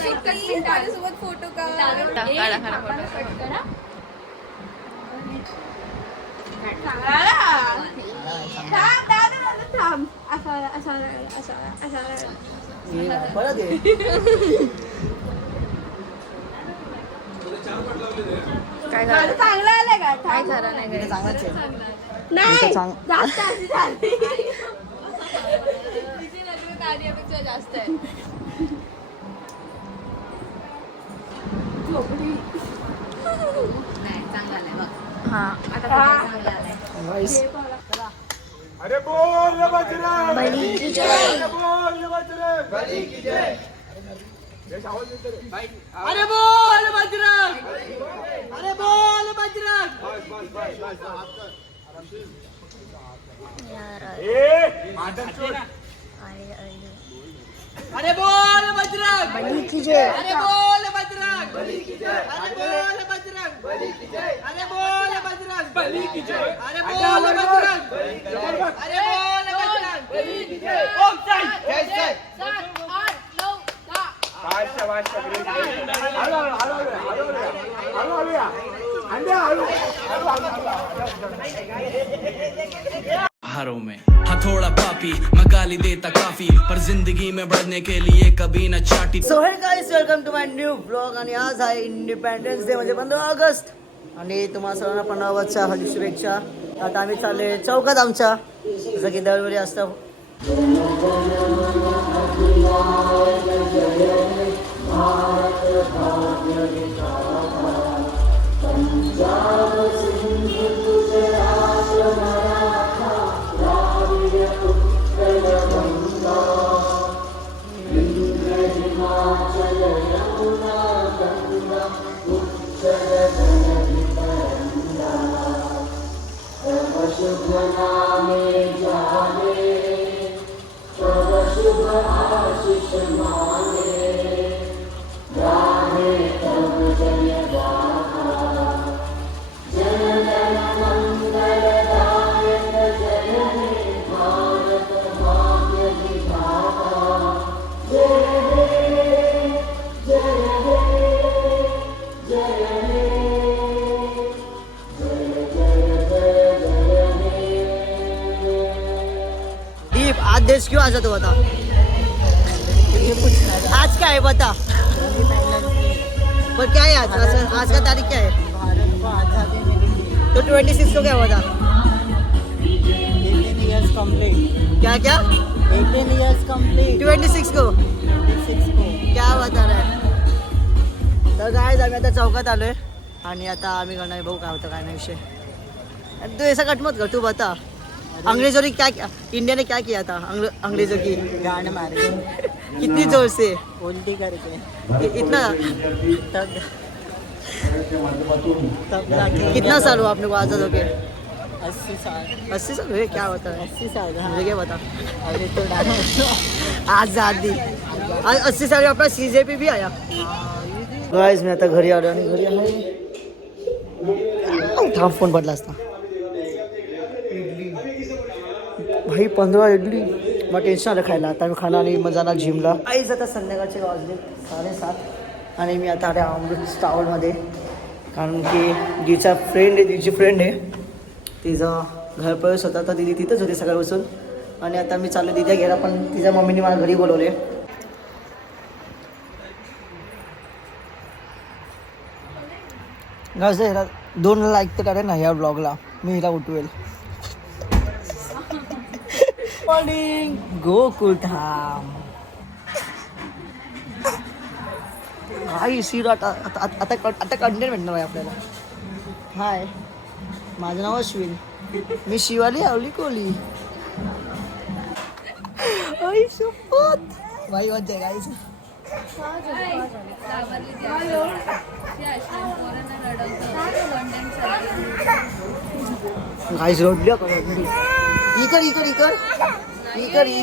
माझ्यासोबत फोटो काय चांगलं आलंय का? काय खरं नाही जास्त आहे. हा आता अरे बोल बजरंग बली की जय, बोल बजरंग बली की जय. अरे बोल बजरंग, अरे बोल बजरंग. अरे बोल बजरंग बली की जय. अरे बोल बजरंग बली की जय. अरे बोल बजरंग बली की जय. अरे बोल बजरंग बली की जय. अरे बोल बजरंग बली की जय. अरे बोल बजरंग बली की जय. ओम जय जय जय. 7, 8, 9, 10. हारों में हथौड़ा पापी मैं गाली देता काफी पर जिंदगी में बढ़ने के लिए कभी न चाटी. So hey guys, welcome to my new blog. आणि आज आहे इंडिपेंडन्स डे म्हणजे 15 ऑगस्ट. आणि तुम्हाला सर्वांना 15 ऑगस्टच्या हार्दिक शुभेच्छा. आता आम्ही चालले चौकात आमच्या, जसं की दरवेळी असतं. आज देश क्यों आजाद हुआ था? आज क्या है बता? पर क्या है आज? आज का तारीख क्या है? तो 26 को क्या हुआ था? 18 years complete. क्या क्या? 18 years complete. 26 को 26 को. क्या बता रहा है? तर काय आम्ही आता चौकात आलोय आणि आता आम्ही करणार बघू काय होतं काय नाही विषय. तू ऐसा कट मत कर, तू बता. अंग्रेजों ने क्या किया? इंडिया ने क्या किया था अंग्रेजों की? गांड मारे कितनी जोर से? उल्टी करके. इतना? तब जाके कितना साल हुआ आपने को आज़ाद होके? 80 साल. 80 साल हुए? क्या होता है? 80 साल. मुझे क्या बता. अभी तो डाला. आज़ादी 80 साल में अपना CJP भी आया. गाइस मैं आता घरी आलो आणि घरी आहे थांब फोन पडला असता. भाई 15 इडली मग टेन्शन आलं खायला. आता मी खाणार आणि मग जाणार जिमला. काहीच आता संध्याकाळचे वाजले 7:30 आणि मी आता आले अमृत स्टावलमध्ये, कारण की जिचा फ्रेंड आहे, तिची फ्रेंड आहे, तिचा घर प्रवेश होता तर दिदी तिथंच होती सकाळपासून. आणि आता मी चाललो दिद्या घ्यायला, पण तिच्या मम्मीने मला घरी बोलवले. गाइस हिला 2 लाईक तर करेल ना या ब्लॉगला, मी हिला उठवेल. मॉर्निंग गोकुलधाम. हाय सीरा आता कंटेंट भेटणार आहे आपल्याला. हाय, माझं नाव अश्विन, मी शिवाली आवली कोली. आई शपथ भाई होते गाइस. गाइस रोडल्या इकडे इकडे इकडे इकडे.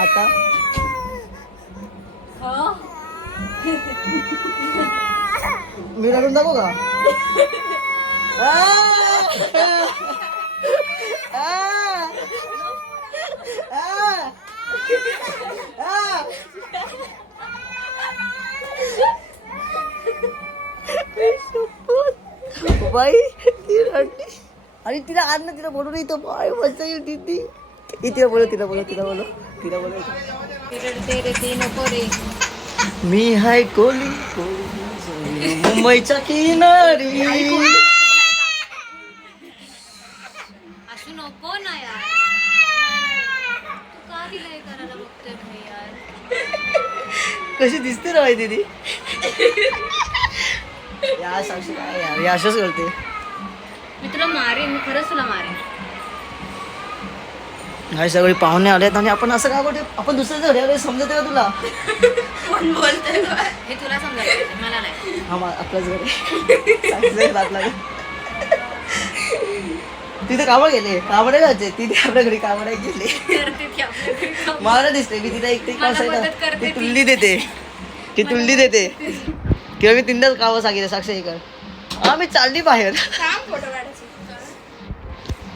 आता मी रडून दाखवू का? बाई ती रडली आणि तिला आण ना, तिला बोलू नाही तो बाय मजा येईल दीदी. तिला बोलो रडते रे ते नको रे. मी हाय कोली कोली मुंबईच्या किनारी. असू नको ना यार. तू का तिला हे करायला बघतोय भाई यार. कशी दिसते ना बाई दीदी. या साक्षी काय यार, या अशाच करते. मी तुला मारेन, मी खरंच तुला मारेन. काही सगळे पाहुणे आलेत आणि आपण असं काय करतो, आपण दुसऱ्याच्या घरी आलोय, समजते का तुला? कोण बोलतोय हे तुला समजायचं, मला नाही. हा आपल्याच घरी रात लागेल. तिथे कामं गेले, कामडे जायचे तिथे आपल्या घरी कामडे गेले. करते ती आपल्या घरी काम. मला दिसते मी तिला एकटी मला मदत करते ती ती. तुल्ली देते, ती तुल्ली देते. किंवा मी तीनदाच कामं सांगितलं साक्षी हे कर. हा मी चालली बाहेर.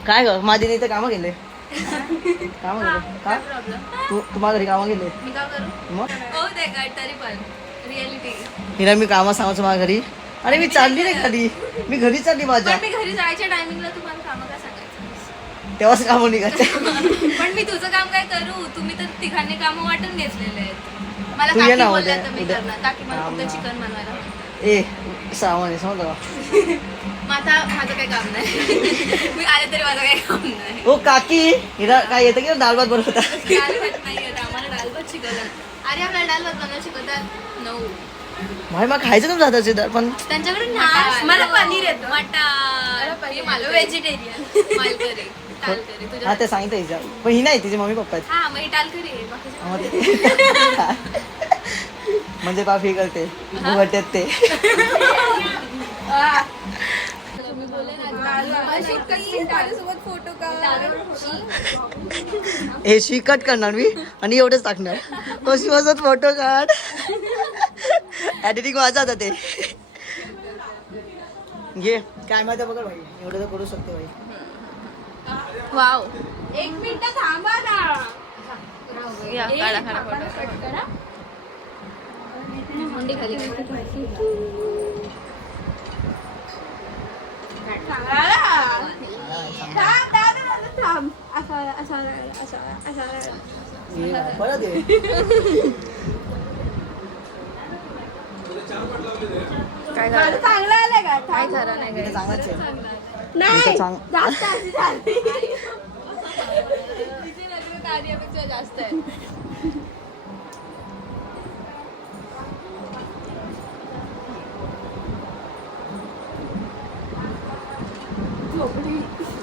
काय ग माझी इथे कामं गेले. कामं गेले का तुम्हाला घरी कामं गेले मी का करू? मग हो दे काय तरी पण रिअलिटी. हिला मी कामं सांगायचं माझ्या घरी. अरे मी चालली नाही घरी, मी घरी चालली माझ्या. पण मी घरी जायच्या टायमिंगला तुम्हाला कामं काय सांगायचं? तेव्हाच कामं निघायचे. पण मी तुझं काम काय करू? तुम्ही तर तिघांनी कामं वाटून घेतलेले आहेत. मला तू ये काकी ना बोलल्या उद्या- तर मी उद्या. करणार. काकी मला काम फक्त ना. चिकन बनवायला. ए श्रावण आहे समजलं का? माझं काही काम नाही. मी आले तरी माझं काही काम नाही. ओ काकी हिला काय येतं की दाल भात बनवता? डाल भात नाही येत आम्हाला. डाल भात शिकवतात. अरे आपल्याला डाल भात बनवायला शिकवतात 9. भाई मग खायचं कम जात असेल पण त्यांच्याकडे नाश. मला पनीर येतं. मटन. व्हेजिटेरियन. मालकरी. टालकरी. हा तुझ्या ते सांगितलं हिच्या, पण ही नाही तिचे मम्मी पप्पा आहेत. हा मग ही टालकरी आहे. बाकीचे म्हणजे बाप हे करते भुगटतात ते. हे शी कट करणार मी आणि एवढंच टाकणार. कशी वाजत फोटो काढ. एडिटिंग वाजत ते घे काय माहिती बघा भाई, एवढं तर करू शकते भाई. वाव. 1 मिनिट थांबा ना. या काढा फोटो. मुंडी खाली. थांब. असा घे परत ये. काय माझं चांगलं आलंय का? काय खरं नाही इथे चांगलंच आहे. नाही इथे चांग- जास्त अशी झाली. तिची नजर आर्यापेक्षा जास्त आहे.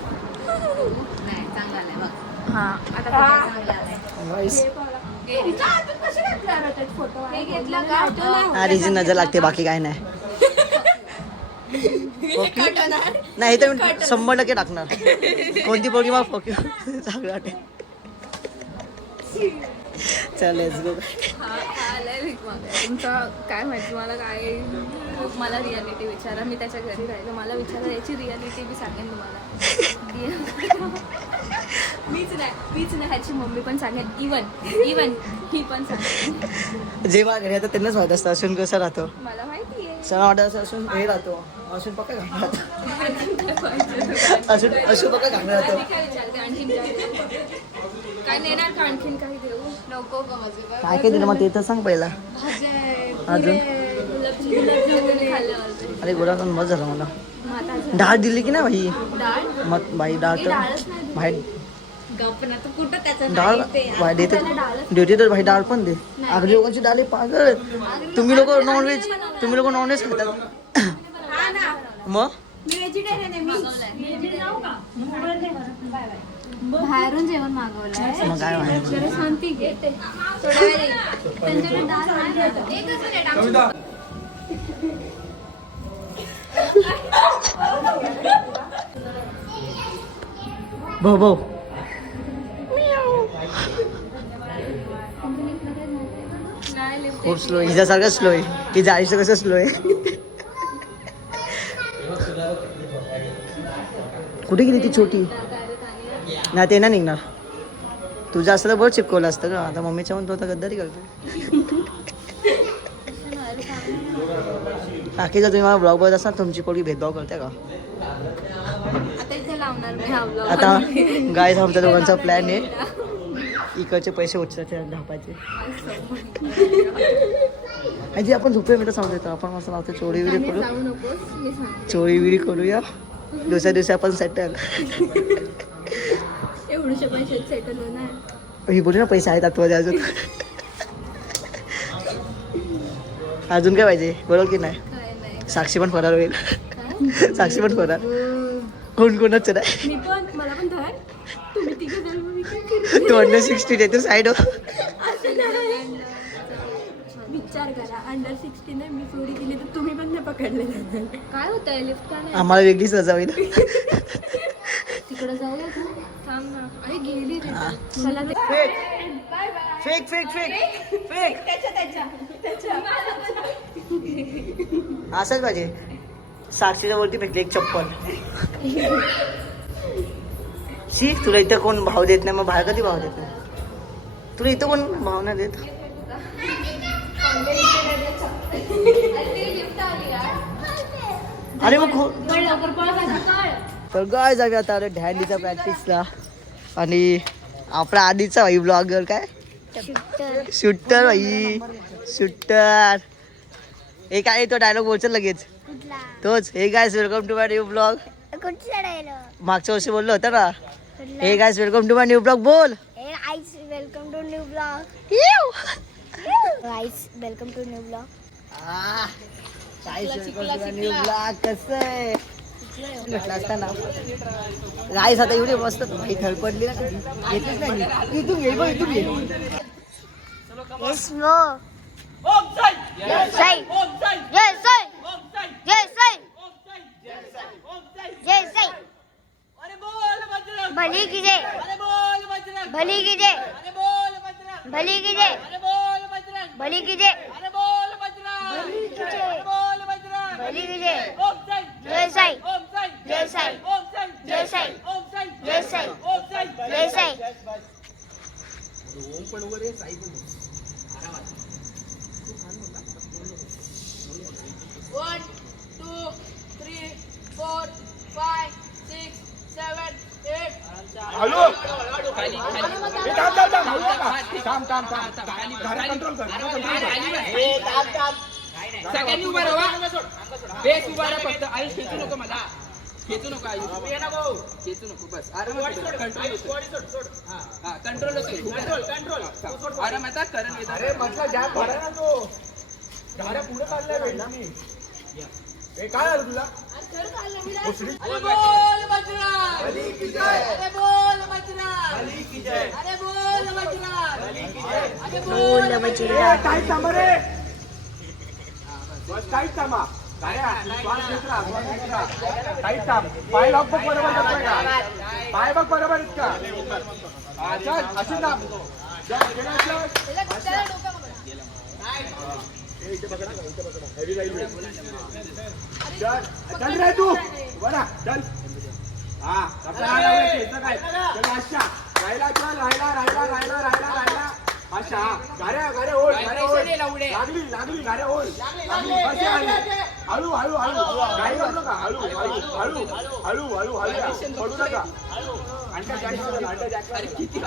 नाही चांगला आलाय बघ. हा आता चांगला आलाय. Guys, तिच्या हातात कशी घातला रे ते फोटो? हे घेतलं का? हा तिची नजर लागते बाकी काय नाही. नाही तर मी 100% टाकणार. कोणती पोरगी मग फोकी चांगलं वाटेल. चल लेट्स गो. तुमचा काय माहिती मला काय. मला रियालिटी विचारा. मी त्याच्या घरी राहिलो. मला विचारा याची रियालिटी मी सांगेन तुम्हाला. मीच नाही ह्याची मम्मी पण सांगेन. इवन ही पण सांगेन. जे मला घरी आता त्यांनाच माहित असतं असून कसं राहतो. मला माहिती आहे. सण वाटत असून हे राहतो. असून पक्का घालून राहतो. असून पक्का घालून राहतो. मी काय विचारते आणखीन काय नेणार का? आणखीन काही देऊ नको का? माझे काय काय दिलं मग ते तर सांग पहिला. अजून गुलाबजामुन खाल्लं. अरे गुलाब मस्त झाला मला. माझा डाळ दिली की नाही भाई? डाळ मग भाई डाळ तर डाळच नाही. भाई गप्प ना तू कुठं त्याचं डाळ नाही ते. भाई देते त्याला डाळच ड्युटी तर भाई डाळ पण दे. आगली लोकांची डाळ आहे पागल. तुम्ही लोक नॉनव्हेज खातात हा ना. मग मी व्हेजिटेरियन आहे. बाहेरून जेवण मागवलंय. मग काय माहिती. जरा शांती घे. थोडा वेळ ये. त्यांच्याकडे डाळ नाही आहे. एकच मिनिट आमची. भाऊ भाऊ नाही लिफ्ट. खूप स्लो आहे. हिच्यासारखं स्लो आहे. तिचं आयुष्य कसं स्लो आहे. कुठे गेली ती छोटी? नाही ते नाही निघणार. तुझं असं तर बरं चिपकवलं असतं का. आता मम्मीच्या म्हणतो आता गद्दारी करतो. बाकी जर तुम्ही मला ब्लॉग बघत असाल तुमची पोळी भेदभाव करते का. आता इथे लावणार मी हा vlog. आता गाईज आमच्या दोघांचा प्लॅन आहे इकडचे पैसे उचलायचे धापायचे. आधी आपण झोपे मिनिटं सांगू देतो आपण मस्त लावतो चोरी विरी करू. जाऊ नकोस मी सांग. चोरी विरी करूया दुसऱ्या दिवशी आपण सेटल. एवढूशे पैशात सेटल होणार. ही बोली ना पैसे आहेत आतमध्ये अजून. अजून काय पाहिजे बरोबर की नाही. काय नाही. साक्षी पण फरार होईल. काय? साक्षी पण फरार. कोण कोणाच नाही. मी पण मला पण धर. तुम्ही तिघे जण मी काय करू? 260 आहे तू साईड हो. असं नाही. विचार करा अंडर 16 मी चोरी केली तर तुम्ही पण नाही पकडले जाणार. काय होतंय लिफ्ट का नाही. आम्हाला वेगळी सजा होईल. तिकडे जाऊया का. थांब ना. अरे गेली रे. चला ते. फेक फेक फेक फेक असंच पाहिजे. साक्षीच्या वरती फेकली एक चप्पल. शी तुला इथं कोण भाव देत नाही मग बाहेर कधी भाव देत नाही. तुला इथं कोण भाव नाही देत. अरे मग तर काय जाऊया आता अरे डॅडीच्या प्रॅक्टिसला. आणि आपला आधीचा भाई ब्लॉगर काय शूटर भाई शूटर. हे काय तो डायलॉग बोलचं लगेच तोच. Hey guys welcome to my new blog. मागच्या वर्षी बोललो होतं ना. Hey guys welcome to my new blog बोल. Welcome to new blog. Guys welcome to new blog. New blog कसं आहे असताना गाईस आता एवढी मस्त भाई थरपडली ना येतच नाही. इथून घे बघ इथून घे. Yes no yes Sai yes Sai yes Sai yes Sai. भली की जय भली की जय भली की जय भली की जय भली की जय. जय साई जय साई जय साई जय साई जय साई. हॅलो सगळ्यांनी उभा राहा. बेस उभा राहा फक्त. आयुष खेचू नको मला. खेचू नको आयुष. खेचू नको बस. आरामात कंट्रोल. हा कंट्रोल होतो. आरामात करण येत. अरे म्हटलं गॅप भरा ना तो. गाड्या पुढे काढल्या वेळी. हे काय झालं तुला. अरे बोल बजरंग. भली की जय. अरे बोल बजरंग. भली की जय. अरे बोल बजरंग. भली की जय. अरे बोल बजरंग. ए, काय थांब रे. बस काहीच थांबा. गाड्या श्वास घेत राहा, श्वास घेत राहा. काहीच थांब. पाय लॉक बघ बरोबर करतोय का. पाय बघ बरोबर आहेत का. हा, चल अशी थांब. चल, गेला चल. ए, इथे बघ ना, इथे बघ ना. हेवी राहील. चल चल रे तू बरा चल. हा काय चल अशा राहिला चल राहिला राहिला राहिला राहिला राहिला अशा. गाड्या गाड्या ओढ गाड्या ओढ. लागली लागली गाड्या ओढ लागली. बस आली. हळू हळू हळू गाडी करू नका. हळू हळू हळू हळू हळू हळू पडू नका. अंडा जॅक अंडा जॅक किती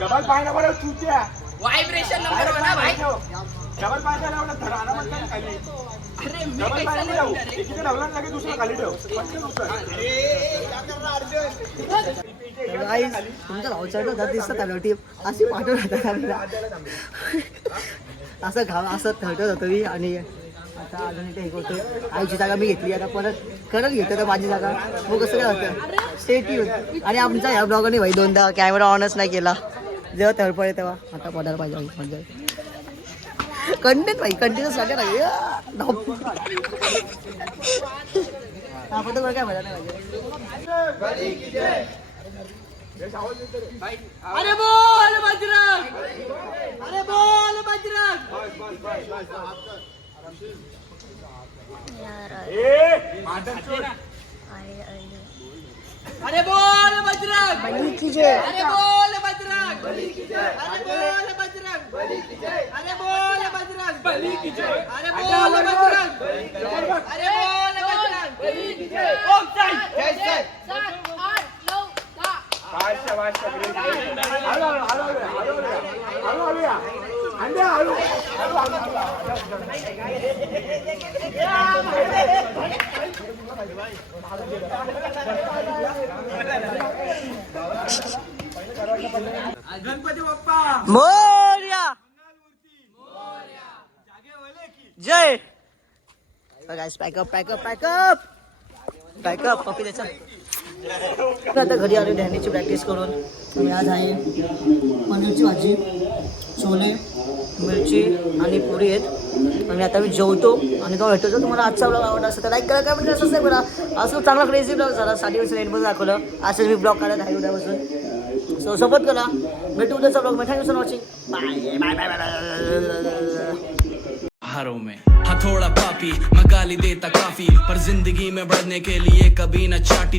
डबल पाय नंबर चुत्या. व्हायब्रेशन नंबर वन भाई. डबल पाय लावला धडा आरामात कर खाली. अरे मी डबल पाय पैसा लावू. नाही. एकीकडे लावला ना, लगेच दुसरा खाली ठेव. पटकन उचल. गाईस तुमच्या धावचायला जात दिसतात आलो टीम अशी पाठवून राहतात. असं घाव असं थरटत होतो मी. आणि आता अजून इथे हे करतोय. आईची जागा मी घेतली आता परत करत घेतो तर माझी जागा मग कसं काय होतं स्टेट येऊन. आणि आमच्या ह्या ब्लॉगरने भाई दोनदा कॅमेरा ऑनच नाही केला जेव्हा थरपडे तेव्हा. आता पडायला पाहिजे म्हणजे कंटेंट भाई कंटेंट सगळं नाही. आपण तर काय म्हणायला पाहिजे. अरे बोल बजरंग. अरे बोल बजरंग. ए मांडन सोड. अरे बोल बजरंग बली की जय. अरे बोल बजरंग अरे बोल बजरंग अरे बोल बजरंग अरे बोल बजरंग अरे बोल बजरंग ओम साई जय साई. 7, 8, 9, 10. बादशा बादशा हळू या अंड्या हळू गणपती बाप्पा मोरया जय. Guys pack up pack up pack up pack up copy द्यायचा. आता घरी आलो डॅनीची प्रॅक्टिस करून. आणि आज आहे पनीरची भाजी, छोले, मिरची आणि पुरी आहेत. आणि आता मी जेवतो आणि तो भेटतो. तुम्हाला आजचा ब्लॉग आवडला असेल तर लाईक करा, कमेंट करा, सबस्क्राईब करा. असं चांगला क्रेझी ब्लॉग झाला. 60 वर्ष नेटमध्ये दाखवलं. असं मी ब्लॉग काढत आहे उद्यापासून. सो सपोर्ट करा. भेटू उद्याचा ब्लॉग में. Thank you for watching. Bye bye bye bye. हारों में हथौड़ा पापी मैं गाली देता काफी पर जिंदगी में बढ़ने के लिए कभी न चाटी